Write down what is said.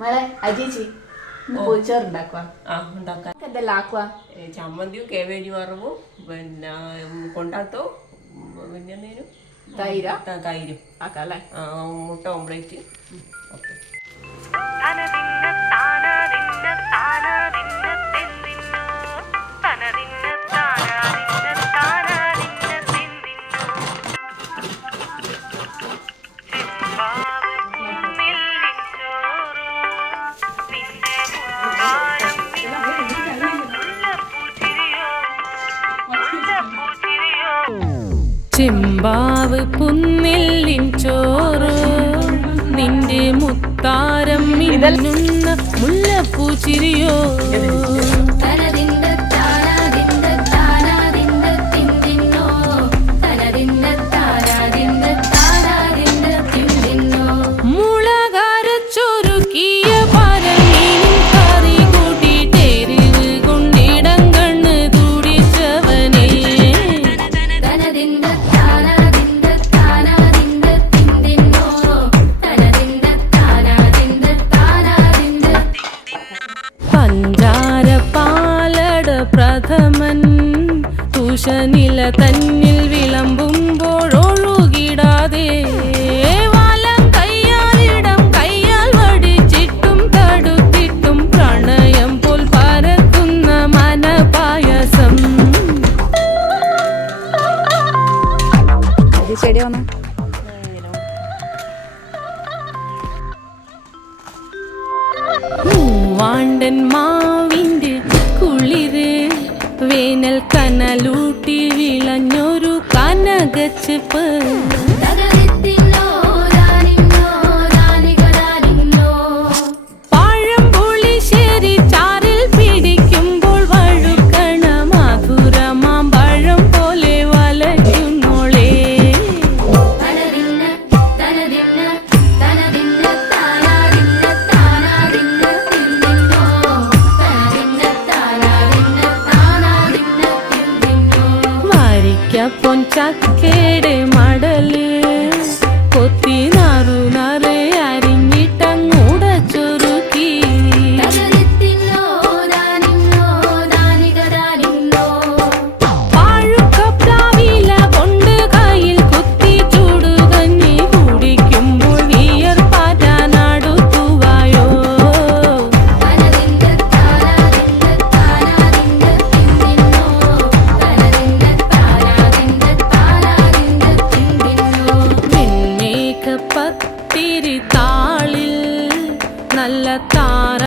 മോളെ അജേച്ചി പൊതിച്ചോറുണ്ടാക്കുക. എന്തെല്ലാം ആക്കുക? ചമ്മന്തിയും കേവേജ് വറവും പിന്നെ കൊണ്ടാട്ടോ പിന്നെ തൈരും ആക്കല്ലേ, മുട്ട ഓംപ്ലേറ്റ്. ഓക്കെ. ചെമ്പാവ് പുന്നെല്ലിൻ ചോറ് നിന്റെ മുത്താരം മിന്നുന്ന മുല്ലപ്പൂ ചിരിയോ. മുളകരച്ചൊരുക്കിയ പരമീനും കറി കൂട്ടിട്ടെരിവ് കൊണ്ടിടം കണ്ണ് തുടിച്ചവനേ. പഞ്ചാര പാലട പ്രഥമൻ തുഷനില തന്നിൽ വിളമ്പുമ്പോഴൊഴുകിടാതെ വലം കയ്യാലിടം കയ്യാൽ വടിച്ചിട്ടും തടുത്തിട്ടും പ്രണയം പോൽ പരക്കുന്ന മനപായസം. മൂവാണ്ടൻ മാവിന്റെ കുളിര് വേനൽ കനലൂട്ടി വിളഞ്ഞൊരു കനകച്ചെപ്പ്. പഴംപുളിശ്ശേരി ചാറിൽ പിടിക്കുമ്പോൾ വഴുക്കണ മധുരമാം പഴം പോലെ വലയുന്നോളേ. വരിക്കപ്പൊൻ ചക്കയുടെ മടല് കൊത്തി നാറു നറ് അരിഞ്ഞിട്ടങ്ങൂട ചൊരുക്കി. പാഴുക്കപ്ലാവില കൊണ്ട് കയ്യിൽ കുത്തി ചൂടുകഞ്ഞി കുടിക്കുമ്പോൾ വിയർപ്പാറ്റാനടുത്തുവായോ. പത്തിരി താളിൽ നല്ല താര